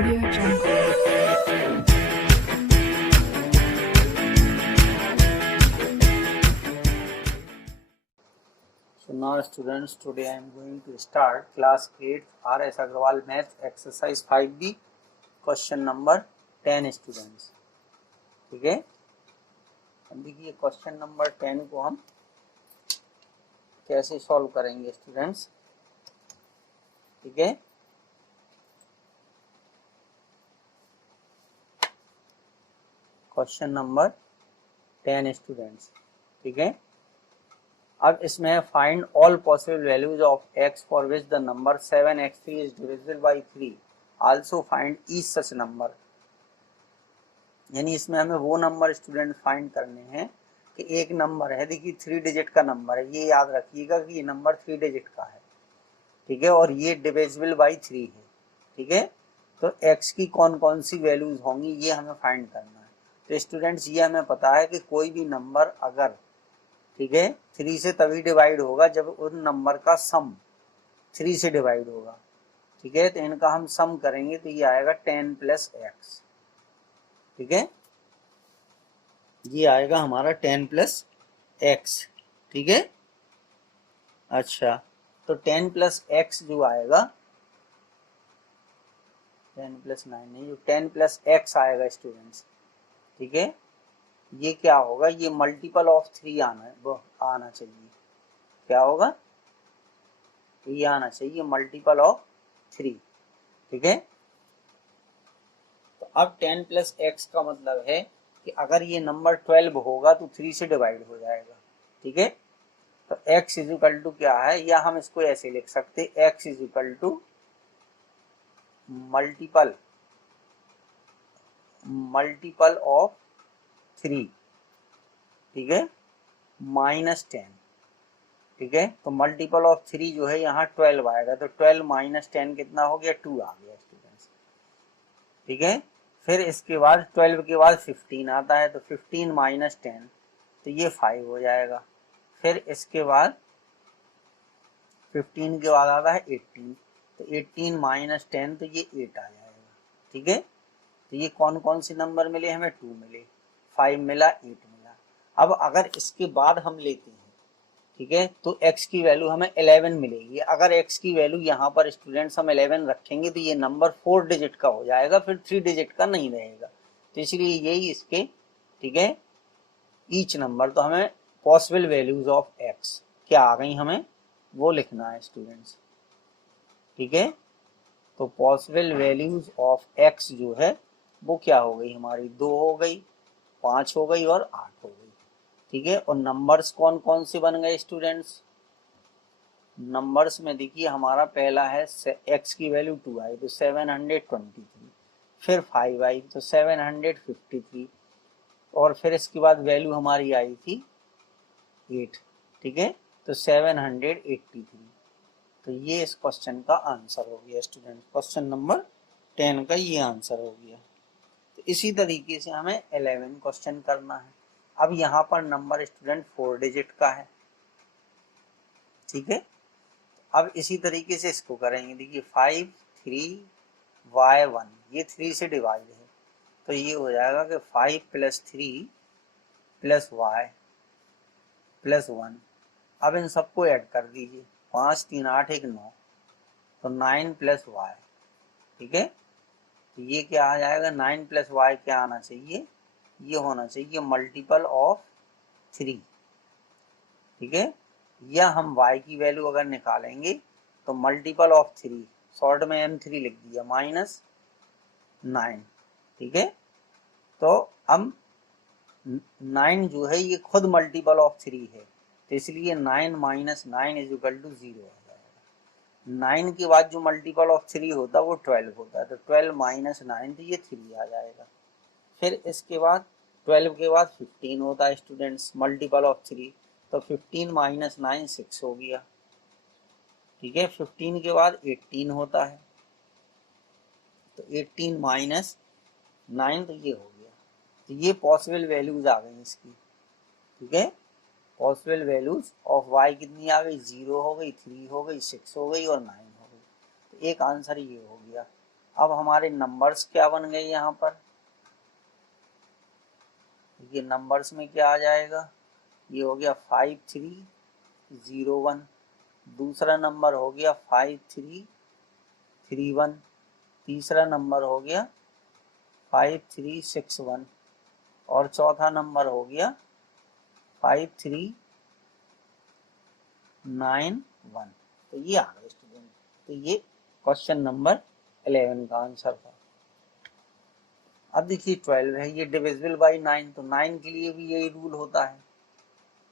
Audio Jungle. So now students, today I am going to start class 8 R.S. Agarwal Math exercise 5B question number 10 students. ठीक है, अब देखिए question number 10 को हम कैसे solve करेंगे स्टूडेंट्स. ठीक है, क्वेश्चन नंबर 10 स्टूडेंट्स. ठीक है, अब इसमें find all possible values of x for which the number 7x3 is divisible by 3. Also find each such number. यानी इसमें हमें वो नंबर स्टूडेंट फाइंड करने हैं कि एक नंबर है, देखिए 3 डिजिट का नंबर है, ये याद रखिएगा कि ये नंबर 3 डिजिट का है. ठीक है, और ये डिविजिबल बाई 3 है. ठीक है, तो x की कौन कौन सी वैल्यूज होंगी ये हमें फाइंड करना है. तो स्टूडेंट्स ये हमें पता है कि कोई भी नंबर अगर, ठीक है, 3 से तभी डिवाइड होगा जब उन नंबर का सम 3 से डिवाइड होगा. ठीक है, तो इनका हम सम करेंगे तो ये आएगा 10 प्लस एक्स. ठीक है, ये आएगा हमारा 10 प्लस एक्स. ठीक है, अच्छा, तो 10 प्लस एक्स जो आएगा 10 प्लस 9 नहीं, जो 10 प्लस एक्स आएगा स्टूडेंट्स. ठीक है, ये क्या होगा, ये मल्टीपल ऑफ 3 आना चाहिए. क्या होगा, ये आना चाहिए मल्टीपल ऑफ 3. ठीक है, तो अब 10 प्लस एक्स का मतलब है कि अगर ये नंबर 12 होगा तो 3 से डिवाइड हो जाएगा. ठीक है, तो x इज इक्वल टू क्या है, या हम इसको ऐसे लिख सकते, x is equal to multiple of 3. ठीक है, माइनस 10. ठीक है, तो मल्टीपल ऑफ 3 जो है यहाँ 12 आएगा, तो 12 माइनस 10 कितना हो गया, 2 आ गया स्टूडेंट्स. ठीक है, फिर इसके बाद 12 के बाद 15 आता है, तो 15 माइनस 10 तो ये 5 हो जाएगा. फिर इसके बाद 15 के बाद आता है 18, तो 18 माइनस 10 तो ये 8 आ जाएगा. ठीक है, तो ये कौन कौन से नंबर मिले हमें, 2 मिले, 5 मिला, 8 मिला. अब अगर इसके बाद हम लेते हैं, ठीक है, तो x की वैल्यू हमें 11 मिलेगी. अगर x की वैल्यू यहाँ पर स्टूडेंट्स हम 11 रखेंगे तो ये नंबर 4 डिजिट का हो जाएगा, फिर 3 डिजिट का नहीं रहेगा. तो इसलिए यही इसके, ठीक है, ईच नंबर, तो हमें पॉसिबल वैल्यूज ऑफ x क्या आ गई हमें वो लिखना है स्टूडेंट्स. ठीक है, तो पॉसिबल वैल्यूज ऑफ x जो है वो क्या हो गई हमारी, 2 हो गई, 5 हो गई और 8 हो गई. ठीक है, और नंबर्स कौन कौन से बन गए स्टूडेंट्स, नंबर्स में देखिए हमारा पहला है x की वैल्यू 2 आई तो 723, फिर 5 आई तो 753, और फिर इसके बाद वैल्यू हमारी आई थी 8. ठीक है, तो 783. तो ये इस क्वेश्चन का आंसर हो गया स्टूडेंट, क्वेश्चन नंबर 10 का ये आंसर हो गया. तो इसी तरीके से हमें 11 क्वेश्चन करना है. अब यहाँ पर नंबर स्टूडेंट 4 डिजिट का है. ठीक है, अब इसी तरीके से इसको करेंगे. देखिए 5 3 y1, ये 3 से डिवाइड है, तो ये हो जाएगा कि 5 प्लस 3 प्लस y प्लस 1. अब इन सबको ऐड कर दीजिए, 5 3 8 1 9, तो 9 प्लस y. ठीक है, तो ये क्या आ जाएगा, 9 प्लस y क्या आना चाहिए, ये होना चाहिए मल्टीपल ऑफ 3. ठीक है, या हम y की वैल्यू अगर निकालेंगे तो मल्टीपल ऑफ 3, शॉर्ट में m3 लिख दिया, माइनस 9. ठीक है, तो हम 9 जो है ये खुद मल्टीपल ऑफ 3 है, तो इसलिए 9 माइनस 9 इज इक्वल टू 0 आ जाएगा. 9 के बाद जो मल्टीपल ऑफ 3 होता है वो 12 होता है, तो 12 माइनस 9 तो ये 3 आ जाएगा. फिर इसके बाद 12 के बाद 15 होता है स्टूडेंट्स, मल्टीपल ऑफ 3, तो 15 माइनस 9 6 हो गया. ठीक है, 15 के बाद 18 होता है, तो 18 माइनस 9 तो ये हो गया. तो ये पॉसिबल वैल्यूज आ गई इसकी. ठीक है, पॉसिबल वैल्यूज ऑफ y कितनी आ गई, 0 हो गई, 3 हो गई, 6 हो गई और 9 हो गई. तो एक आंसर ये हो गया. अब हमारे नंबर्स क्या बन गए यहाँ पर, ये नंबर्स में क्या आ जाएगा, ये हो गया 5301, दूसरा नंबर हो गया 5331, तीसरा नंबर हो गया 5361 और चौथा नंबर हो गया 5391। तो ये आ गए स्टूडेंट, तो ये क्वेश्चन नंबर 11 का आंसर था। अब देखिए 12 है, ये डिविजिबल बाई 9, तो 9 के लिए भी यही रूल होता है।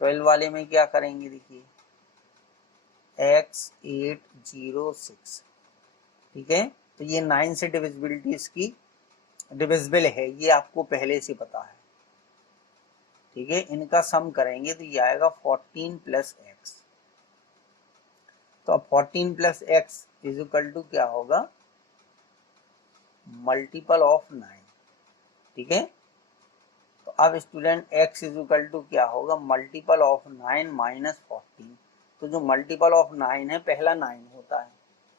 12 वाले में क्या करेंगे, देखिए x806, ठीक है, तो ये 9 से डिविजिबिलिटी इसकी डिविजिबल है, ये आपको पहले से पता है, ठीक है। इनका सम करेंगे तो ये आएगा 14 प्लस एक्स। तो अब 14 plus x is equal to क्या होगा, मल्टीपल ऑफ 9, ठीक है। तो अब student x is equal to क्या होगा, मल्टीपल ऑफ 9 माइनस 14। तो जो मल्टीपल ऑफ 9 है पहला 9 होता है,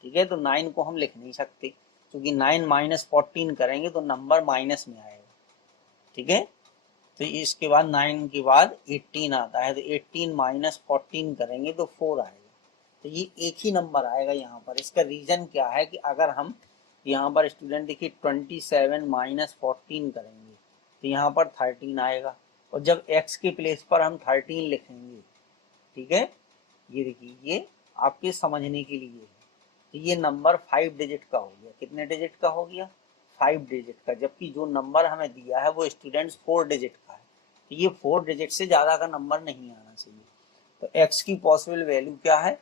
ठीक है, तो 9 को हम लिख नहीं सकते क्योंकि 9 माइनस 14 करेंगे तो नंबर माइनस में आएगा, ठीक है। तो इसके बाद 9 के बाद 18 आता है, तो 18 माइनस 14 करेंगे तो 4 आएगा। तो ये एक ही नंबर आएगा यहाँ पर। इसका रीजन क्या है कि अगर हम यहाँ पर स्टूडेंट देखिए 27 माइनस 14 करेंगे तो यहाँ पर 13 आएगा, और जब x के प्लेस पर हम 13 लिखेंगे, ठीक है, ये देखिए ये आपके समझने के लिए है। तो ये नंबर 5 डिजिट का हो गया, कितने डिजिट का हो गया, 5 डिजिट का, जबकि जो नंबर हमें दिया है वो स्टूडेंट्स 4 डिजिट का है। तो ये 4 डिजिट से ज़्यादा का नंबर नहीं आना चाहिए। तो x की पॉसिबल वैल्यू क्या है,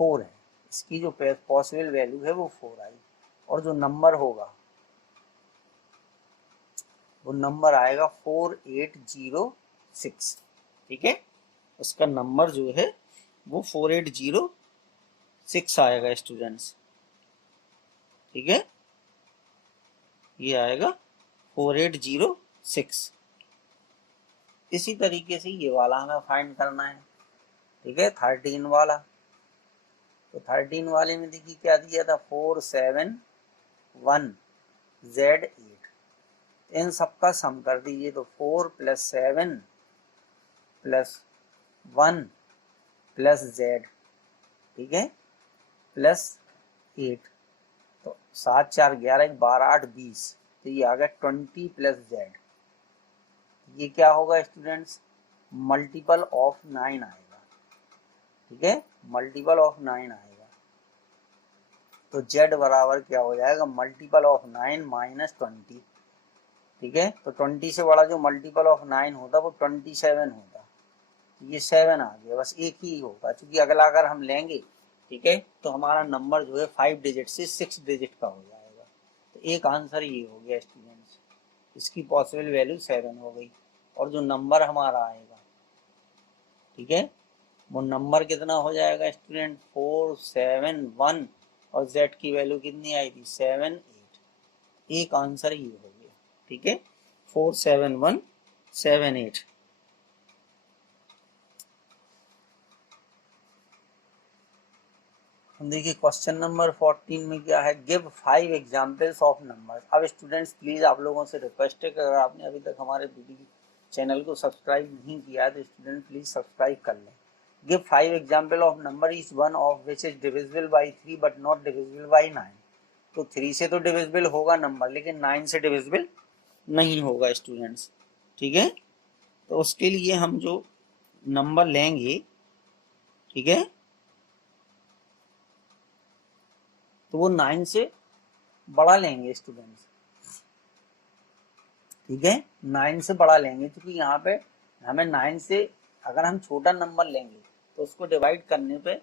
4 है, इसकी जो पॉसिबल वैल्यू है वो 4 आई, और जो नंबर होगा वो नंबर आएगा 4806, ठीक है, उसका नंबर जो है वो 4806 आएगा स्टूडेंट्स, ठीक है, ये आएगा 4806। इसी तरीके से ये वाला हमें फाइंड करना है, ठीक है, 13 वाला। तो 13 वाले में देखिए क्या दिया था, 471Z8, इन सबका सम कर दीजिए तो 4 प्लस 7 प्लस 1 प्लस Z, ठीक है, प्लस 8, तो 7 4 11 12 8 20, तो ये आ गया 20 प्लस Z। ये क्या होगा स्टूडेंट्स, मल्टीपल ऑफ 9 आएगा, ठीक है, मल्टीपल ऑफ 9 आएगा। तो Z बराबर क्या हो जाएगा, मल्टीपल ऑफ 9 माइनस 20, ठीक है। तो 20 से बड़ा जो मल्टीपल ऑफ 9 होता वो 27 होता, तो ये 7 आ गया, बस एक ही होगा, क्योंकि अगला अगर हम लेंगे, ठीक है, तो हमारा नंबर जो है 5 डिजिट से 6 डिजिट का हो जाएगा। तो एक आंसर ये हो गया स्टूडेंट्स, इसकी पॉसिबल वैल्यू 7 हो गई, और जो नंबर हमारा आएगा, ठीक है, वो नंबर कितना हो जाएगा स्टूडेंट, 471, और Z की वैल्यू कितनी आई थी, 7 8। एक आंसर ये हो गया, ठीक है, 47178। देखिए क्वेश्चन नंबर 14 में क्या है, गिव 5 एग्जाम्पल्स ऑफ नंबर्स। अब स्टूडेंट्स प्लीज आप लोगों से रिक्वेस्ट है कि अगर आपने अभी तक हमारे वीडियो चैनल को सब्सक्राइब नहीं किया है तो स्टूडेंट प्लीज सब्सक्राइब कर लें। Give 5 example of number, is one of which is divisible by 3 but not divisible by 9। तो 3 से तो डिविजिबल होगा नंबर, लेकिन 9 से डिविजिबल नहीं होगा स्टूडेंट्स, ठीक है। तो उसके लिए हम जो नंबर लेंगे, ठीक है, तो वो 9 से बड़ा लेंगे स्टूडेंट्स, ठीक है, 9 से बड़ा लेंगे, क्योंकि यहाँ पे हमें 9 से अगर हम छोटा नंबर लेंगे तो उसको डिवाइड करने पे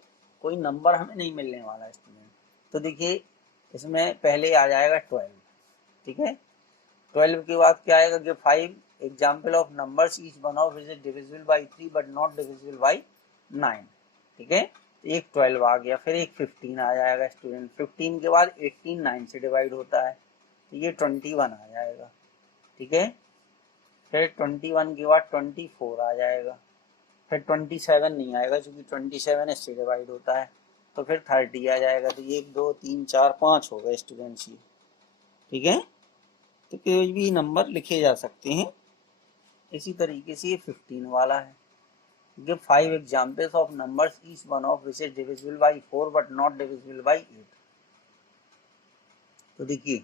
कोई नंबर हमें नहीं मिलने वाला स्टूडेंट। तो देखिए इसमें पहले आ जाएगा 12, ठीक है, 12 के बाद क्या आएगा कि 5 example of numbers, each one of is divisible by 3 but not divisible by 9, ठीक है, एक 12 आ गया, फिर एक 15 आ जाएगा स्टूडेंट, 15 के बाद 18 9 से डिवाइड होता है, तो ये 21 आ जाएगा, ठीक है, फिर 21 के बाद 24 आ जाएगा, फिर 27 नहीं आएगा क्योंकि 27 इससे डिवाइड होता है, तो फिर 30 आ जाएगा। तो 1 2 3 4 5 हो गए स्टूडेंट्स ये, ठीक है, तो कोई भी नंबर लिखे जा सकते हैं। इसी तरीके से ये 15 वाला है, give 5 examples of numbers each one of which is divisible by 4 but not divisible by 8। तो देखिए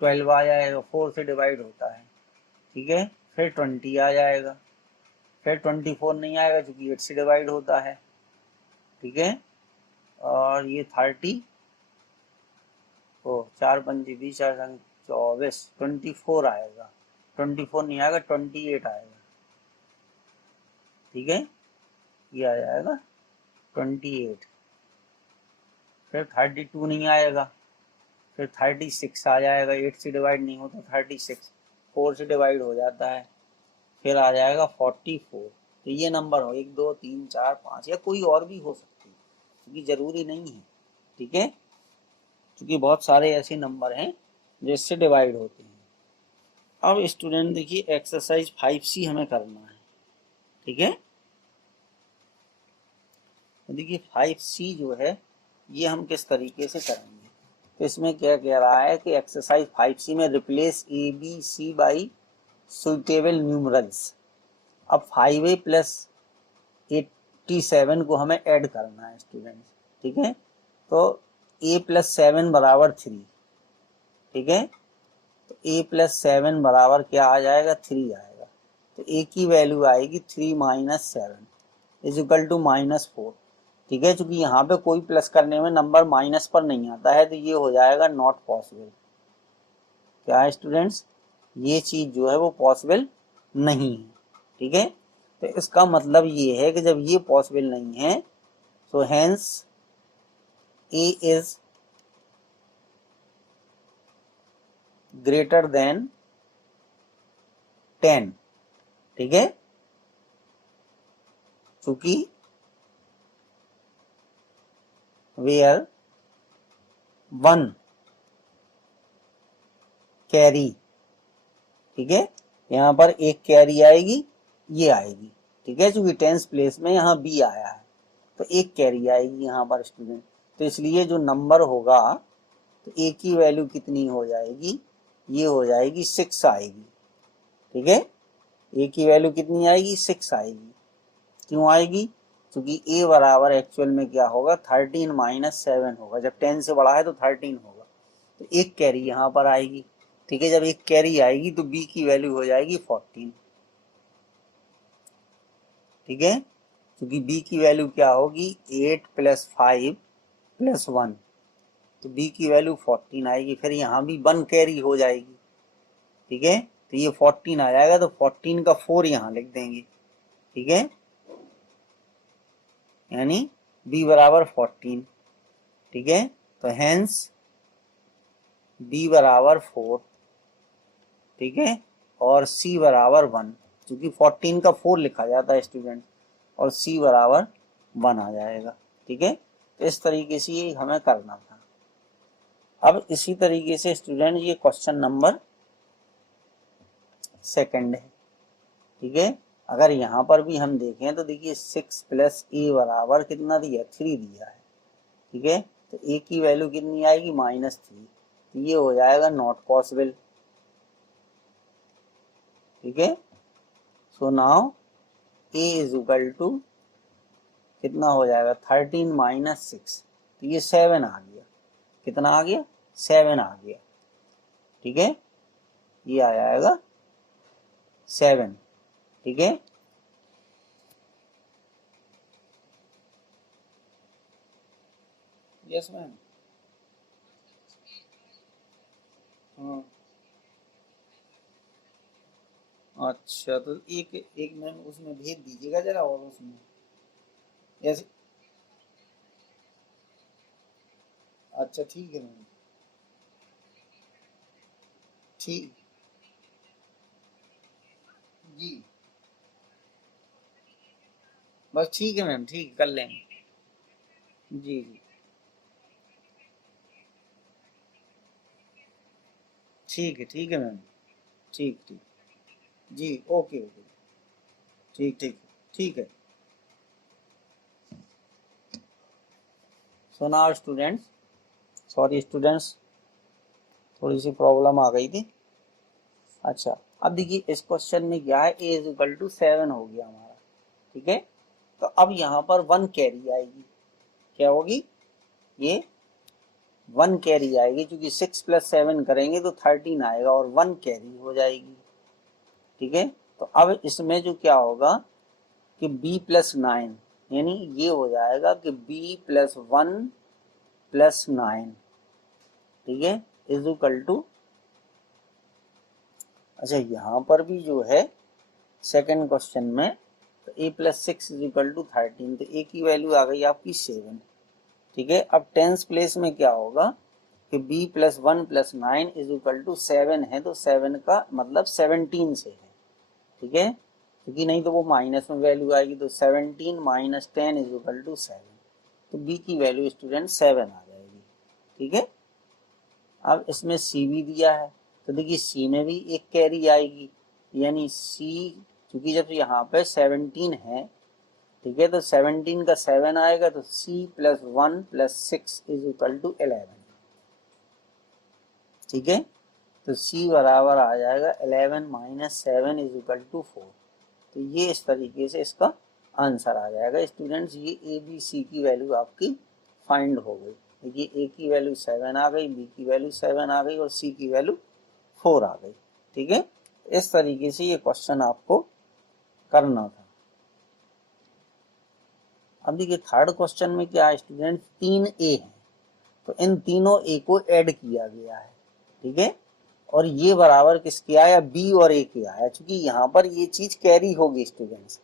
12 आ जाएगा, 4 से डिवाइड होता है, ठीक है, फिर 20 आ जाएगा, फिर 24 नहीं आएगा क्योंकि 8 से डिवाइड होता है, ठीक है, और ये 30 को 4 पंजे 20 4 संग 24, 24 आएगा, 24 नहीं आएगा, 28 आएगा, ठीक है, ये आ जाएगा 28, फिर 32 नहीं आएगा, फिर 36 आ जाएगा, 8 से डिवाइड नहीं होता, 36 4 से डिवाइड हो जाता है, फिर आ जाएगा 44। तो ये नंबर हो 1 2 3 4 5 या कोई और भी हो सकती है, क्योंकि जरूरी नहीं है, ठीक है, क्योंकि बहुत सारे ऐसे नंबर हैं जो इससे डिवाइड होते हैं। अब स्टूडेंट देखिए एक्सरसाइज 5C हमें करना है, ठीक है, तो देखिए 5C जो है ये हम किस तरीके से करेंगे। तो इसमें क्या कह रहा है कि एक्सरसाइज 5C में replace ABC by suitable numerals. अब 5A प्लस 87 को हमें ऐड करना है स्टूडेंट्स, ठीक है, तो A प्लस 7 बराबर 3, ठीक है, तो A प्लस 7 बराबर क्या आ जाएगा, 3 आएगा, तो A की वैल्यू आएगी 3 माइनस 7 इज इक्वल टू -4, ठीक है, क्योंकि यहाँ पे कोई प्लस करने में नंबर माइनस पर नहीं आता है, तो ये हो जाएगा नॉट पॉसिबल। क्या है स्टूडेंट्स, ये चीज जो है वो पॉसिबल नहीं है, ठीक है, तो इसका मतलब ये है कि जब ये पॉसिबल नहीं है तो hence A is greater then 10, ठीक है, क्योंकि वेयर 1 कैरी, ठीक है, यहाँ पर एक कैरी आएगी, ये आएगी, ठीक है, क्योंकि 10th प्लेस में यहाँ बी आया है, तो एक कैरी आएगी यहाँ पर स्टूडेंट, तो इसलिए जो नंबर होगा तो ए की वैल्यू कितनी हो जाएगी, ये हो जाएगी 6 आएगी, ठीक है, ए की वैल्यू कितनी आएगी, 6 आएगी। क्यों आएगी, क्योंकि ए बराबर एक्चुअल में क्या होगा, 13 माइनस 7 होगा, जब 10 से बड़ा है तो 13 होगा, तो एक कैरी यहाँ पर आएगी, ठीक है, जब एक कैरी आएगी तो बी की वैल्यू हो जाएगी 14, ठीक है, क्योंकि बी की वैल्यू क्या होगी, 8 प्लस 5 प्लस 1, तो बी की वैल्यू 14 आएगी, फिर यहाँ भी 1 कैरी हो जाएगी, ठीक है, तो ये 14 आ जाएगा, तो 14 का 4 यहाँ लिख देंगे, ठीक है, यानी b बराबर 14, ठीक है, तो हेंस b बराबर 4, ठीक है, और c बराबर 1, क्योंकि 14 का 4 लिखा जाता है स्टूडेंट, और c बराबर 1 आ जाएगा, ठीक है, तो इस तरीके से ये हमें करना था। अब इसी तरीके से स्टूडेंट ये क्वेश्चन नंबर 2 है, ठीक है, अगर यहाँ पर भी हम देखें तो देखिए 6 प्लस ए बराबर कितना दिया, 3 दिया है, ठीक है, तो ए की वैल्यू कितनी आएगी, -3, तो ये हो जाएगा नॉट पॉसिबल, ठीक है, so now a is equal to कितना हो जाएगा, 13 माइनस 6, तो ये 7 आ गया, कितना आ गया, 7 आ गया, ठीक है, ये आ जाएगा 7, ठीक है, यस मैम, हाँ, अच्छा, तो एक एक मैम उसमें भेज दीजिएगा जरा, और उसमें जैसे, अच्छा ठीक है मैम, ठीक, जी, बस ठीक है मैम, ठीक कर लेंगे, जी जी, ठीक है मैम, ठीक ठीक, जी, ओके ओके, ठीक ठीक, ठीक है। So now students, sorry students, थोड़ी सी प्रॉब्लम आ गई थी। अच्छा, अब देखिए इस क्वेश्चन में क्या है, a इज इक्वल टू 7 हो गया हमारा, ठीक है। तो अब यहाँ पर 1 कैरी आएगी, क्या होगी, ये 1 कैरी आएगी, क्योंकि 6 प्लस 7 करेंगे तो 13 आएगा और 1 कैरी हो जाएगी, ठीक है। तो अब इसमें जो क्या होगा कि b प्लस 9, यानी ये हो जाएगा कि b प्लस 1 प्लस 9, ठीक है, इज इक्वल टू, अच्छा यहाँ पर भी जो है सेकंड क्वेश्चन में, तो a plus 6 is equal to 13, तो a की वैल्यू आ गई आपकी 7, ठीक है। अब टेंस प्लेस में क्या होगा कि b plus 1 plus 9 is equal to 7 है, तो 7 का मतलब 17 से है, ठीक है, क्योंकि नहीं तो वो माइनस में वैल्यू आएगी, तो 17 माइनस 10 इज इक्वल टू 7, तो b की वैल्यू स्टूडेंट 7 आ जाएगी, ठीक है। अब इसमें c भी दिया है, तो देखिए c में भी एक कैरी आएगी, यानी c, क्योंकि जब यहाँ पे 17 है, ठीक है, तो 17 का 7 आएगा, तो c plus 1 plus 6 is equal to 11, ठीक है। तो c बराबर आ जाएगा 11 माइनस 7 इज इक्वल टू 4, तो ये इस तरीके से इसका आंसर आ जाएगा स्टूडेंट्स। ये ए बी सी की वैल्यू आपकी फाइंड हो गई, देखिए ए की वैल्यू 7 आ गई, बी की वैल्यू 7 आ गई और सी की वैल्यू 4 आ गई, ठीक है। इस तरीके से ये क्वेश्चन आपको करना था। अब देखिए थर्ड क्वेश्चन में क्या है स्टूडेंट, 3 ए है, तो इन तीनों ए को ऐड किया गया है, ठीक है, और ये बराबर किसके आया, बी और ए के आया, क्योंकि यहाँ पर ये चीज कैरी होगी स्टूडेंट्स,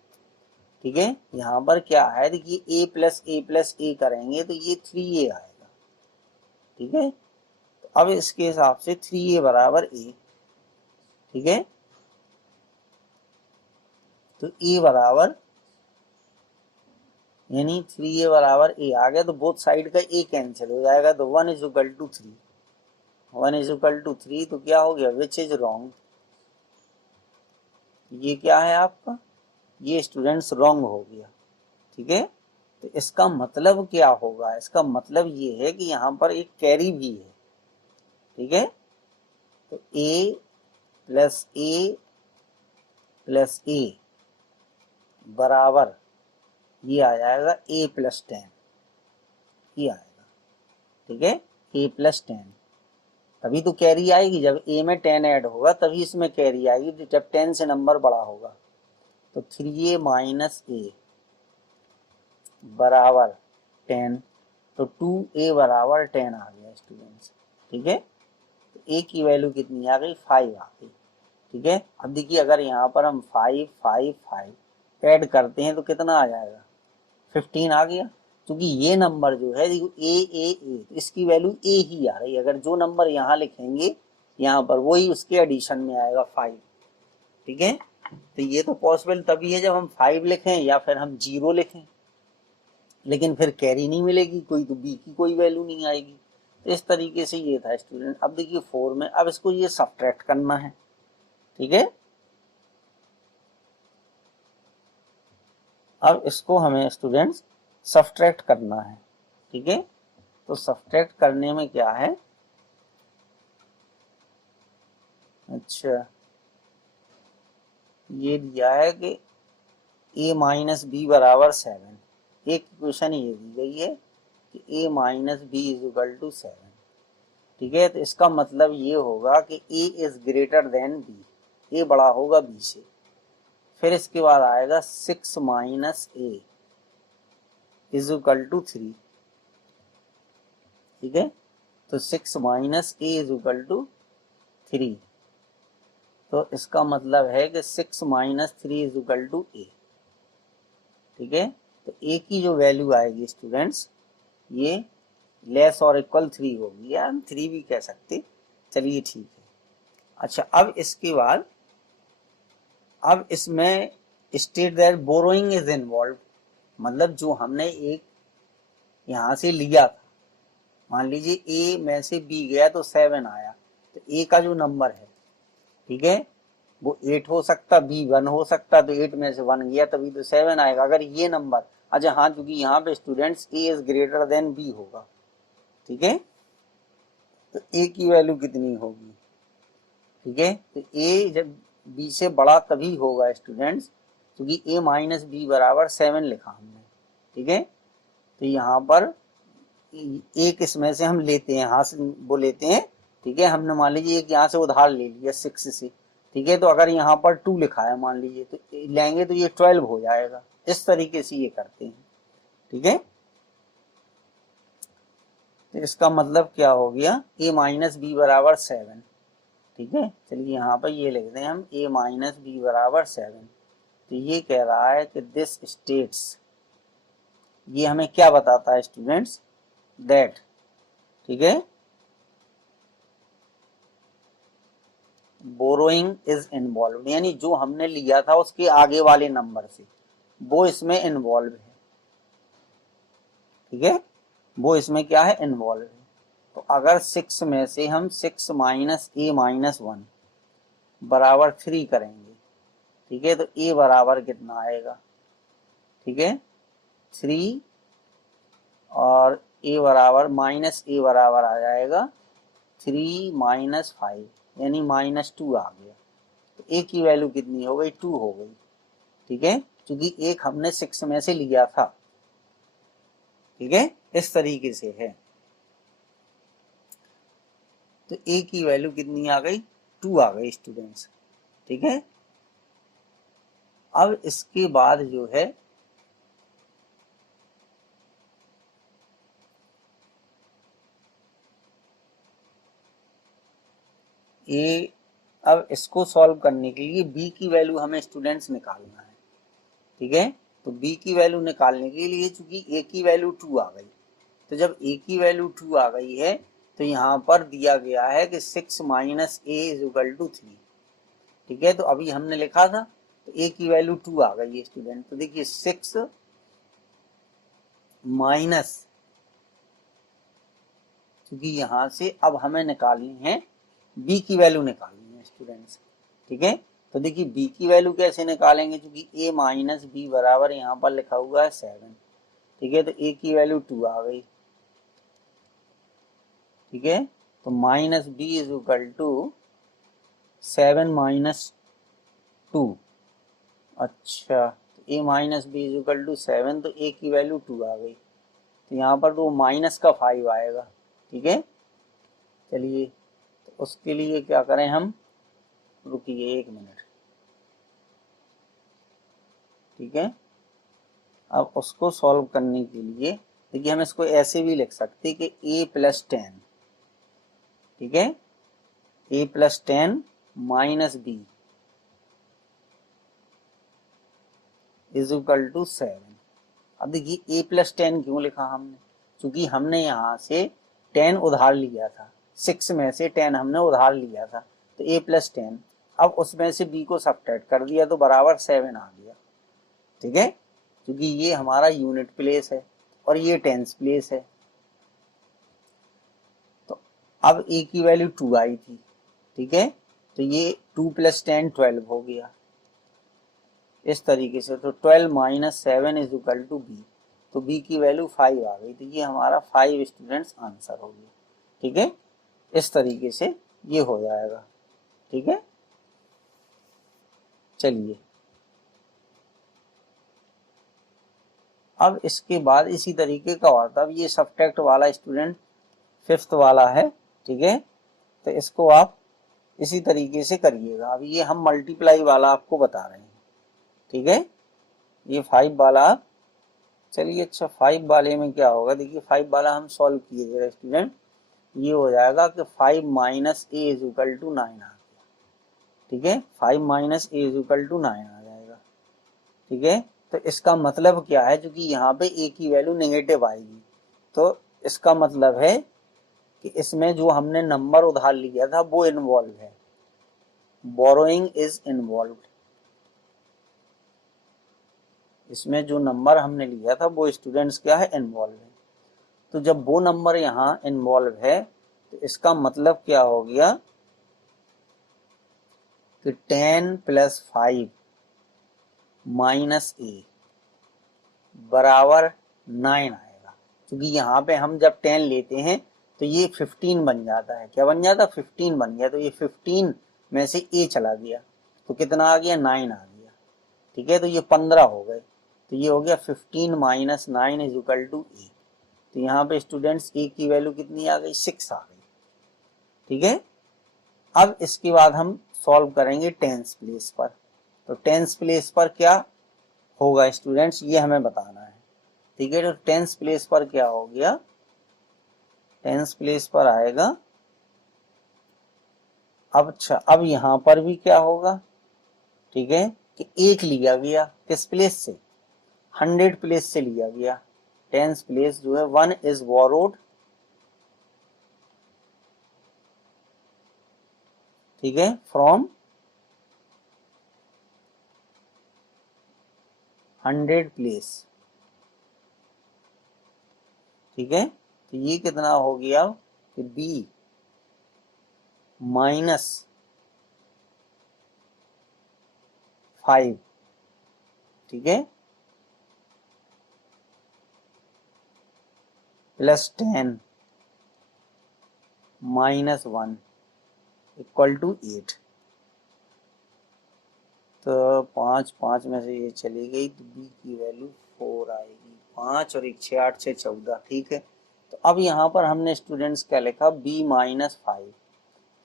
ठीक है। यहाँ पर क्या है, देखिए ए प्लस ए करेंगे तो ये 3a आएगा, ठीक है। तो अब इसके हिसाब से 3a बराबर ए, ठीक है, तो ए बराबर, यानी 3a बराबर ए आ गया, तो बोथ साइड का ए कैंसिल हो जाएगा, तो 1 is equal to 3, 1 is equal to 3, तो क्या हो गया, विच इज रॉन्ग, ये क्या है आपका, ये स्टूडेंट्स रॉन्ग हो गया, ठीक है। तो इसका मतलब क्या होगा, इसका मतलब ये है कि यहाँ पर एक कैरी भी है, ठीक है। तो a प्लस ए प्लस ए बराबर ये आ जाएगा a प्लस 10, ये आएगा, ठीक है, a प्लस 10, तभी तो कैरी आएगी, जब a में 10 ऐड होगा तभी इसमें कैरी आएगी, जब 10 से नंबर बड़ा होगा। तो 3a माइनस ए बराबर 10, तो 2a बराबर 10 आ गया स्टूडेंट्स, ठीक है। तो a की वैल्यू कितनी आ गई, 5 आ गई, ठीक है। अब देखिए अगर यहाँ पर हम 5 5 5 ऐड करते हैं तो कितना आ जाएगा, 15 आ गया, क्योंकि ये नंबर जो है देखो ए, तो इसकी वैल्यू ए ही आ रही है, अगर जो नंबर यहाँ लिखेंगे यहाँ पर वही उसके एडिशन में आएगा 5, ठीक है। तो ये तो पॉसिबल तभी है जब हम 5 लिखें या फिर हम 0 लिखें, लेकिन फिर कैरी नहीं मिलेगी कोई, तो बी की कोई वैल्यू नहीं आएगी। तो इस तरीके से ये था स्टूडेंट। अब देखिए 4 में, अब इसको ये सब्ट्रैक्ट करना है, ठीक है। अब इसको हमें स्टूडेंट्स सब्ट्रैक्ट करना है, ठीक है। तो सब्ट्रैक्ट करने में क्या है, अच्छा ये दिया है कि a माइनस बी बराबर 7, एक इक्वेशन ये दी गई है कि a minus B is equal to 7, ठीक है। तो इसका मतलब ये होगा कि a is greater then b, a बड़ा होगा b से। फिर इसके बाद आएगा 6 minus a is equal to 3, ठीक है। तो 6 minus a is equal to 3, तो इसका मतलब है कि 6 minus 3 is equal to a, ठीक है। तो ए की जो वैल्यू आएगी स्टूडेंट्स, ये लेस और इक्वल 3 होगी, या हम 3 भी कह सकते, चलिए ठीक है। अच्छा अब इसके बाद, अब इसमें state that borrowing is involve, मतलब जो हमने एक यहाँ से लिया था, मान लीजिए ए में से बी गया तो 7 आया, तो ए का जो नंबर है, ठीक है, वो 8 हो सकता, बी 1 हो सकता, तो 8 में से 1 गया तभी तो 7 आएगा, अगर ये नंबर, अच्छा हाँ, क्योंकि यहाँ पे students a is greater than b होगा, ठीक है। तो ए की वैल्यू कितनी होगी, ठीक है। तो ए जब बी से बड़ा तभी होगा स्टूडेंट्स, क्योंकि ए माइनस बी बराबर 7 लिखा हमने, ठीक है। तो यहाँ पर एक इसमें से हम लेते हैं, यहाँ से वो लेते हैं, ठीक है। हमने मान लीजिए एक यहाँ से उधार ले लिया 6 से, ठीक है। तो अगर यहाँ पर 2 लिखा है मान लीजिए, तो लेंगे तो ये 12 हो जाएगा। इस तरीके से ये करते हैं, ठीक है। तो इसका मतलब क्या हो गया, ए माइनस बी बराबर 7, ठीक है। चलिए यहाँ पर ये लिख दें हम, ए माइनस बी बराबर 7। तो ये कह रहा है कि दिस स्टेट्स, ये हमें क्या बताता है स्टूडेंट्स, दैट, ठीक है, बोरोइंग इज इन्वॉल्व, यानी जो हमने लिया था उसके आगे वाले नंबर से वो इसमें इन्वॉल्व है, ठीक है। वो इसमें क्या है, इन्वॉल्व है। तो अगर 6 में से हम 6 माइनस ए माइनस 1 बराबर 3 करेंगे, ठीक है। तो ए बराबर कितना आएगा, ठीक है, 3, और ए बराबर माइनस ए बराबर आ जाएगा 3 माइनस 5, यानी -2 आ गया। तो ए की वैल्यू कितनी हो गई, 2 हो गई, ठीक है, क्योंकि एक हमने 6 में से लिया था, ठीक है। इस तरीके से है। तो ए की वैल्यू कितनी आ गई, 2 आ गई स्टूडेंट्स, ठीक है। अब इसके बाद जो है ए, अब इसको सॉल्व करने के लिए बी की वैल्यू हमें स्टूडेंट्स निकालना है, ठीक है। तो बी की वैल्यू निकालने के लिए चूंकि ए की वैल्यू 2 आ गई, तो जब ए की वैल्यू 2 आ गई है तो यहाँ पर दिया गया है कि 6 minus a is equal to 3, ठीक है। तो अभी हमने लिखा था, तो ए की वैल्यू 2 आ गई है स्टूडेंट। तो देखिए 6 माइनस, क्योंकि यहाँ से अब हमें निकालनी है बी की वैल्यू निकालनी है स्टूडेंट्स, ठीक है। तो देखिए बी की वैल्यू कैसे निकालेंगे, क्योंकि ए माइनस बी बराबर यहाँ पर लिखा हुआ है 7, ठीक है। तो ए की वैल्यू 2 आ गई, ठीक है। तो minus B is equal to 7 minus 2, अच्छा। तो A minus B is equal to 7, तो ए की वैल्यू 2 आ गई। तो यहाँ पर तो माइनस का 5 आएगा, ठीक है। चलिए तो उसके लिए क्या करें हम, रुकिए 1 मिनट, ठीक है। अब उसको सॉल्व करने के लिए देखिए हम इसको ऐसे भी लिख सकते हैं कि a प्लस 10, ठीक है, a plus 10 minus B is equal to 7। अब देखिए a प्लस 10 क्यों लिखा हमने, क्योंकि हमने यहाँ से 10 उधार लिया था, 6 में से 10 हमने उधार लिया था, तो a प्लस 10, अब उसमें से b को सब्ट्रैक्ट कर दिया तो बराबर 7 आ गया, ठीक है। क्योंकि ये हमारा यूनिट प्लेस है और ये टेंस प्लेस है। तो अब a की वैल्यू 2 आई थी, ठीक है। तो ये 2 प्लस 10 12 हो गया इस तरीके से। तो 12 minus 7 is equal to b, तो बी की वैल्यू 5 आ गई। तो ये हमारा 5 स्टूडेंट्स आंसर हो गया, ठीक है। इस तरीके से ये हो जाएगा, ठीक है। चलिए अब इसके बाद इसी तरीके का और था, अब ये सब्ट्रैक्ट वाला स्टूडेंट 5th वाला है, ठीक है। तो इसको आप इसी तरीके से करिएगा। अब ये हम मल्टीप्लाई वाला आपको बता रहे हैं, ठीक है। ये 5 वाला, चलिए अच्छा 5 वाले में क्या होगा, देखिए 5 वाला हम सॉल्व किए जरा स्टूडेंट। ये हो जाएगा कि 5 minus a is equal to 9 आ गया, ठीक है। 5 minus a is equal to 9 आ जाएगा, ठीक है। तो इसका मतलब क्या है, क्योंकि यहाँ पे ए की वैल्यू नेगेटिव आएगी, तो इसका मतलब है कि इसमें जो हमने नंबर उधार लिया था वो इन्वॉल्व है, बोरोइंग इज इन्वॉल्व। इसमें जो नंबर हमने लिया था वो स्टूडेंट्स क्या है, इन्वॉल्व है। तो जब वो नंबर यहाँ इन्वॉल्व है तो इसका मतलब क्या हो गया कि 10 प्लस 5 माइनस ए बराबर 9 आएगा। क्योंकि यहाँ पे हम जब 10 लेते हैं तो तो ये 15 बन जाता है। क्या बन जाता? 15 बन गया। तो ये 15 में से ए चला गया तो कितना आ गया? 9 आ गया। ठीक है, तो ये 15 हो गए। तो ये हो गया 15 माइनस 9 इज इक्वल टू ए। तो यहाँ पे स्टूडेंट्स ए की वैल्यू कितनी आ गई? 6 आ गई। ठीक है, अब इसके बाद हम सॉल्व करेंगे टेंस प्लेस पर। तो टेंस प्लेस पर क्या होगा स्टूडेंट्स, ये हमें बताना है। ठीक है, तो टेंस प्लेस पर क्या हो गया? टेंस प्लेस पर आएगा। अब अच्छा, अब यहां पर भी क्या होगा? ठीक है, कि एक लिया गया किस प्लेस से? 100 प्लेस से लिया गया। टेंस प्लेस जो है 1 इज बोरोड। ठीक है, फ्रॉम 100 प्लेस। ठीक है, तो ये कितना हो गया कि बी माइनस 5। ठीक है, प्लस 10 माइनस 1 इक्वल टू 8। तो 5 में से ये चली गई तो बी की वैल्यू 4 आएगी। 5 और 1 6 8 6 14। ठीक है, तो अब यहाँ पर हमने स्टूडेंट्स क्या लिखा? b माइनस 5,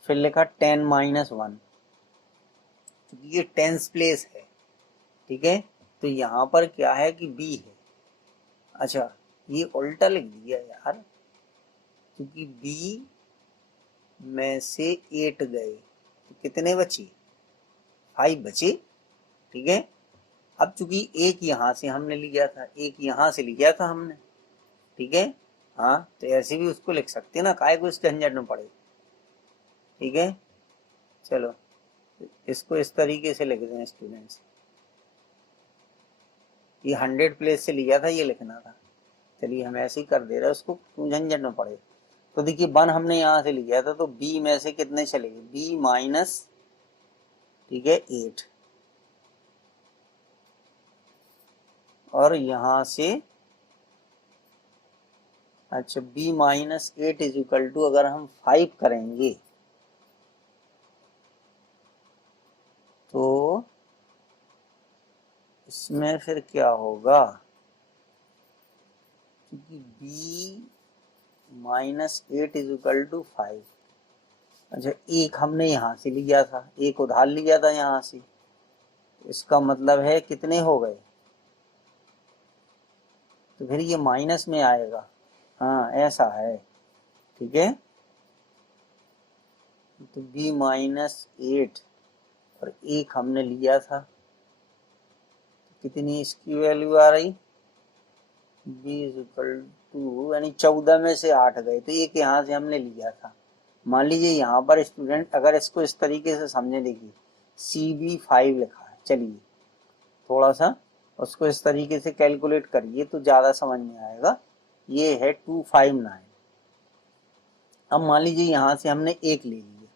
फिर लिखा 10 माइनस 1, क्योंकि ये टेंस प्लेस है। ठीक है, तो यहाँ पर क्या है कि b है। अच्छा, ये उल्टा लिख दिया यार, क्योंकि b में से 8 गए तो कितने बचे? 5 बचे। ठीक है, अब चूंकि एक यहां से हमने लिया था, एक यहां से लिया था हमने। ठीक है, हाँ, तो ऐसे भी उसको लिख सकते हैं ना, काहे को इस झंझट में पड़े। ठीक है, चलो इसको इस तरीके से लिख दें स्टूडेंट्स। ये 100 प्लेस से लिया था, ये लिखना था। चलिए हम ऐसे ही कर दे रहे हैं, उसको क्यों झंझट में पड़े। तो देखिए 1 हमने यहां से लिया था, तो b में से कितने चले गए? b माइनस, ठीक है, 8। और यहां से अच्छा b minus 8 is equal to, अगर हम 5 करेंगे तो इसमें फिर क्या होगा? क्योंकि b minus 8 is equal to 5। अच्छा, एक हमने यहां से लिया था, एक उधार लिया था यहां से, इसका मतलब है कितने हो गए? तो फिर ये माइनस में आएगा। हाँ, ऐसा है। ठीक है, तो b माइनस 8 और एक हमने लिया था, तो कितनी इसकी वैल्यू आ रही? b इज इक्वल टू, यानी 14 में से 8 गए, तो एक यहाँ से हमने लिया था। मान लीजिए यहाँ पर स्टूडेंट अगर इसको इस तरीके से समझे, देखिए CB5 लिखा है। चलिए थोड़ा सा उसको इस तरीके से कैलकुलेट करिए तो ज़्यादा समझ में आएगा। ये है 259। अब मान लीजिए यहाँ से हमने एक ले लिया।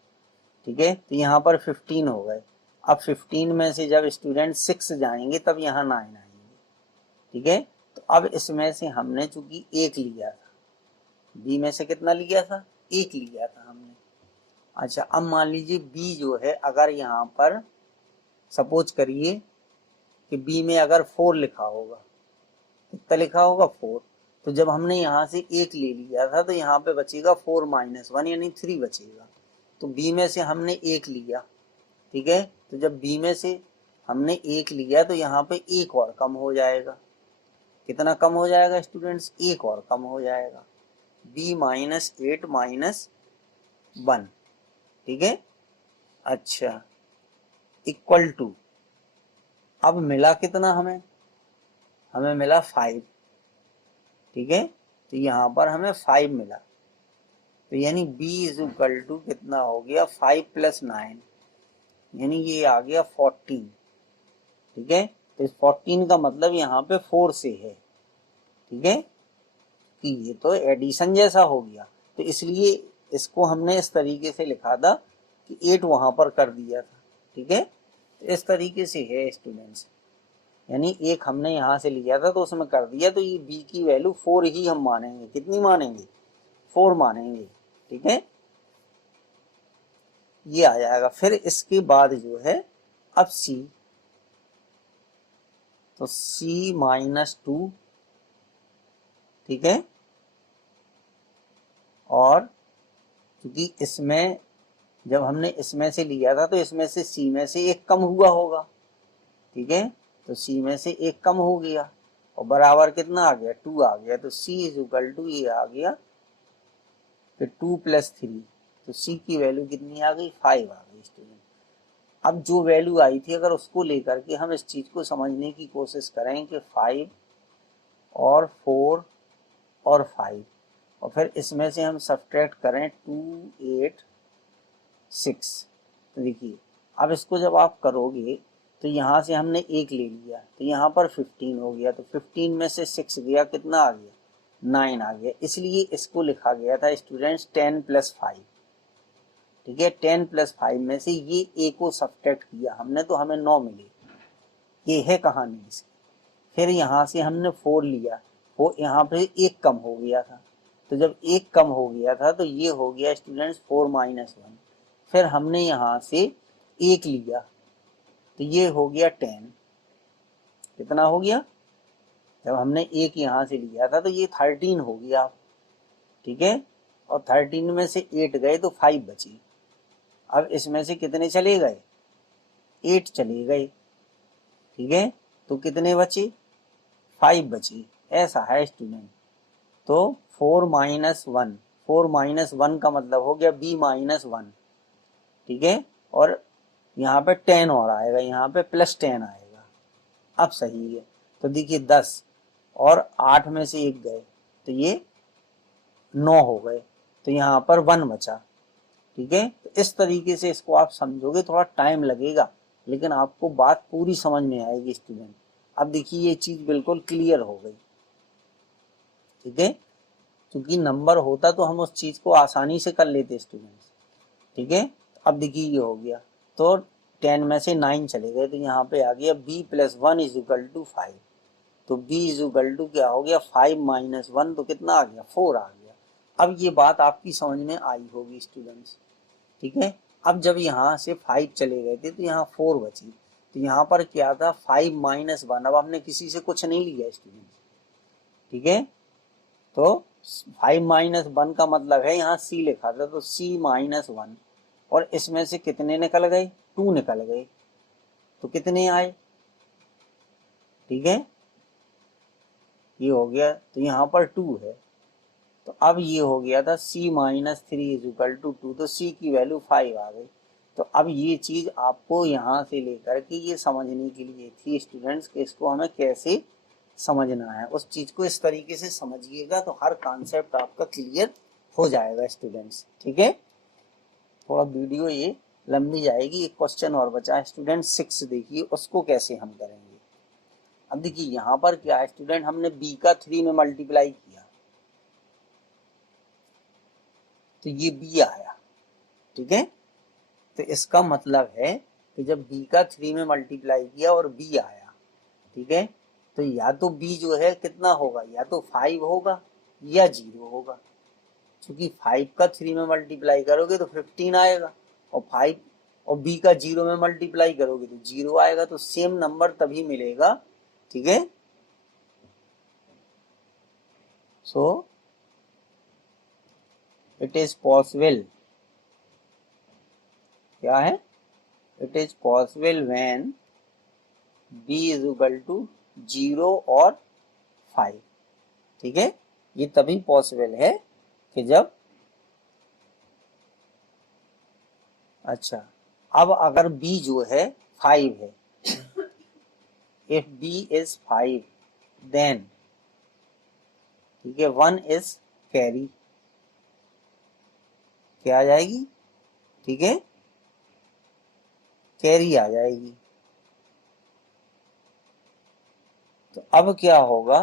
ठीक है, तो यहाँ पर 15 हो गए। अब 15 में से जब स्टूडेंट 6 जाएंगे तब यहाँ 9 आएंगे। ठीक है, तो अब इसमें से हमने चूंकि एक लिया था, बी में से कितना लिया था? एक लिया था हमने। अच्छा, अब मान लीजिए बी जो है, अगर यहाँ पर सपोज करिए कि बी में अगर 4 लिखा होगा, कितना लिखा होगा? 4। तो जब हमने यहाँ से एक ले लिया था तो यहाँ पे बचेगा 4 माइनस 1 यानी 3 बचेगा। तो बी में से हमने एक लिया। ठीक है, तो जब बी में से हमने एक लिया तो यहाँ पे एक और कम हो जाएगा। कितना कम हो जाएगा स्टूडेंट्स? एक और कम हो जाएगा। b minus 8 minus 1। ठीक है, अच्छा, इक्वल टू, अब मिला कितना हमें? हमें मिला 5। ठीक है, तो यहाँ पर हमें 5 मिला। तो यानी b इज इक्वल टू कितना हो गया? 5 प्लस 9, यानी ये आ गया 14। ठीक है, तो इस 14 का मतलब यहाँ पे 4 से है। ठीक है, कि ये तो एडिशन जैसा हो गया, तो इसलिए इसको हमने इस तरीके से लिखा था कि 8 वहां पर कर दिया था। ठीक है, तो इस तरीके से है स्टूडेंट्स, यानी एक हमने यहाँ से लिया था तो उसमें कर दिया, तो ये b की वैल्यू 4 ही हम मानेंगे। कितनी मानेंगे? 4 मानेंगे, ठीक है, ये आ जाएगा। फिर इसके बाद जो है अब c, तो c माइनस 2, ठीक है, और क्योंकि इसमें जब हमने इसमें से लिया था तो इसमें से c में से एक कम हुआ होगा, ठीक है, तो c में से एक कम हो गया और बराबर कितना आ गया, 2 आ गया। तो c इज इक्वल टू ये आ गया कि 2 प्लस 3, तो c की वैल्यू कितनी आ गई, 5 आ गई स्टूडेंट। अब जो वैल्यू आई थी अगर उसको लेकर के हम इस चीज को समझने की कोशिश करें कि 5 और 4 और 5, और फिर इसमें से हम सब्ट्रैक्ट करें 2 8 6, तो देखिए अब इसको जब आप करोगे तो यहाँ से हमने एक ले लिया तो यहाँ पर 15 हो गया, तो 15 में से 6 गया, कितना आ गया, 9 आ गया। इसलिए इसको लिखा गया था स्टूडेंट्स 10 प्लस 5, ठीक है, 10 प्लस 5 में से ये ए को सब्ट्रैक्ट किया हमने तो हमें 9 मिले, ये है कहानी इसकी। फिर यहाँ से हमने 4 लिया, वो यहाँ पे एक कम हो गया था, तो जब एक कम हो गया था तो ये हो गया स्टूडेंट्स 4 माइनस 1। फिर हमने यहाँ से एक लिया तो ये हो गया 10, कितना हो गया, जब हमने एक यहाँ से लिया था तो ये 13 हो गया, ठीक है, और 13 में से 8 गए तो 5 बची। अब इसमें से कितने चले गए, 8 चले गए, ठीक है, तो कितने बचे, 5 बचे, ऐसा है स्टूडेंट। तो 4 माइनस 1, 4 माइनस 1 का मतलब हो गया b माइनस 1, ठीक है, और यहाँ पे 10 और आएगा, यहाँ पे प्लस 10 आएगा। अब सही है, तो देखिए 10 और 8 में से एक गए तो ये 9 हो गए, तो यहाँ पर 1 बचा, ठीक है। तो इस तरीके से इसको आप समझोगे, थोड़ा टाइम लगेगा लेकिन आपको बात पूरी समझ में आएगी स्टूडेंट। अब देखिए ये चीज बिल्कुल क्लियर हो गई, ठीक है, क्योंकि नंबर होता तो हम उस चीज को आसानी से कर लेते स्टूडेंट्स, ठीक है। अब देखिए ये हो गया, तो 10 में से 9 चले गए तो यहाँ पे आ गया b plus 1 is equal to 5, तो b इज इक्वल टू क्या हो गया, 5 माइनस 1, तो कितना आ गया, 4 आ गया। अब ये बात आपकी समझ में आई होगी स्टूडेंट्स, ठीक है। अब जब यहाँ से 5 चले गए थे तो यहाँ 4 बची, तो यहाँ पर क्या था, 5 माइनस 1, अब हमने किसी से कुछ नहीं लिया स्टूडेंट्स, ठीक है, तो 5 माइनस 1 का मतलब है यहाँ c लिखा था तो c माइनस 1, और इसमें से कितने निकल गए, 2 निकल गए, तो कितने आए, ठीक है, ये हो गया, तो यहाँ पर 2 है, तो अब ये हो गया था c minus 3 is equal to 2, तो c की वैल्यू 5 आ गई। तो अब ये चीज आपको यहाँ से लेकर के ये समझने के लिए थी स्टूडेंट्स कि इसको हमें कैसे समझना है, उस चीज को इस तरीके से समझिएगा तो हर कॉन्सेप्ट आपका क्लियर हो जाएगा स्टूडेंट्स, ठीक है। थोड़ा वीडियो ये लंबी जाएगी, एक क्वेश्चन और बचा है स्टूडेंट 6, देखिए उसको कैसे हम करेंगे। अब देखिए यहाँ पर क्या है स्टूडेंट, हमने b का 3 में मल्टीप्लाई किया तो ये b आया, ठीक है, तो इसका मतलब है कि जब b का 3 में मल्टीप्लाई किया और b आया, ठीक है, तो या तो b जो है कितना होगा, या तो 5 होगा या 0 होगा, क्योंकि 5 का 3 में मल्टीप्लाई करोगे तो 15 आएगा, और 5 और b का 0 में मल्टीप्लाई करोगे तो 0 आएगा, तो सेम नंबर तभी मिलेगा, ठीक है। सो इट इज पॉसिबल, क्या है, it is possible when b is equal to 0 और 5, ठीक है, ये तभी पॉसिबल है कि जब, अच्छा, अब अगर b जो है 5 है, if b is 5 then, ठीक है, 1 is कैरी, क्या आ जाएगी, ठीक है, कैरी आ जाएगी। तो अब क्या होगा,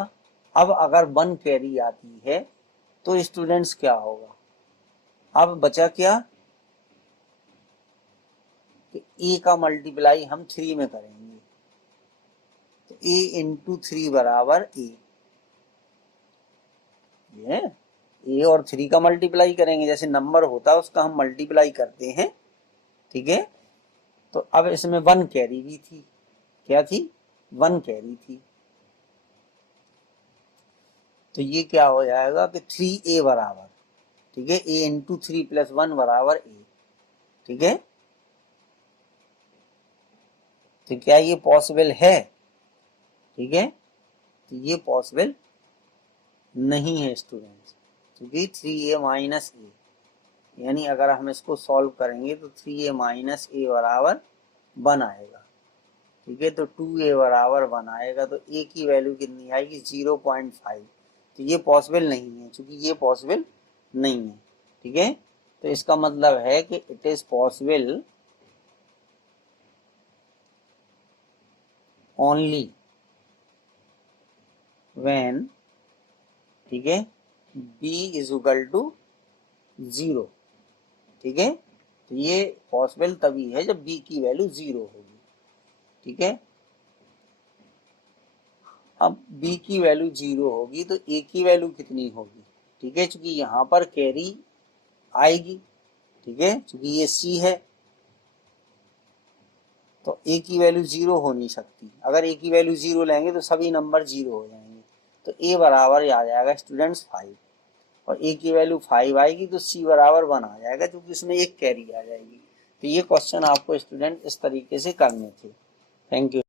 अब अगर 1 कैरी आती है तो स्टूडेंट्स क्या होगा, अब बचा क्या कि a का मल्टीप्लाई हम 3 में करेंगे, तो a इंटू 3 बराबर a, ये ए और 3 का मल्टीप्लाई करेंगे, जैसे नंबर होता है उसका हम मल्टीप्लाई करते हैं, ठीक है। तो अब इसमें 1 कैरी भी थी, क्या थी, 1 कैरी थी, तो ये क्या हो जाएगा कि 3a बराबर, ठीक है, a इंटू 3 प्लस 1 बराबर a, ठीक है। तो क्या ये पॉसिबल है, ठीक है, तो ये पॉसिबल नहीं है स्टूडेंट्स, क्योंकि 3a माइनस ए, यानी अगर हम इसको सॉल्व करेंगे तो 3a माइनस ए बराबर 1 आएगा, ठीक है। तो 2a बराबर 1 आएगा, तो a की वैल्यू कितनी आएगी, 0.5, तो ये पॉसिबल नहीं है, क्योंकि ये पॉसिबल नहीं है, ठीक है। तो इसका मतलब है कि it is possible only when, ठीक है, b इज इक्वल टू 0, ठीक है। तो ये पॉसिबल तभी है जब b की वैल्यू 0 होगी, ठीक है। अब b की वैल्यू 0 होगी तो a की वैल्यू कितनी होगी, ठीक है, क्योंकि यहाँ पर कैरी आएगी, ठीक है, क्योंकि ये c है, तो a की वैल्यू 0 हो नहीं सकती, अगर a की वैल्यू 0 लेंगे तो सभी नंबर 0 हो जाएंगे, तो a बराबर आ जाएगा स्टूडेंट्स 5, और a की वैल्यू 5 आएगी तो c बराबर 1 आ जाएगा, क्योंकि उसमें एक कैरी आ जाएगी। तो ये क्वेश्चन आपको स्टूडेंट इस तरीके से करने थे। Thank you.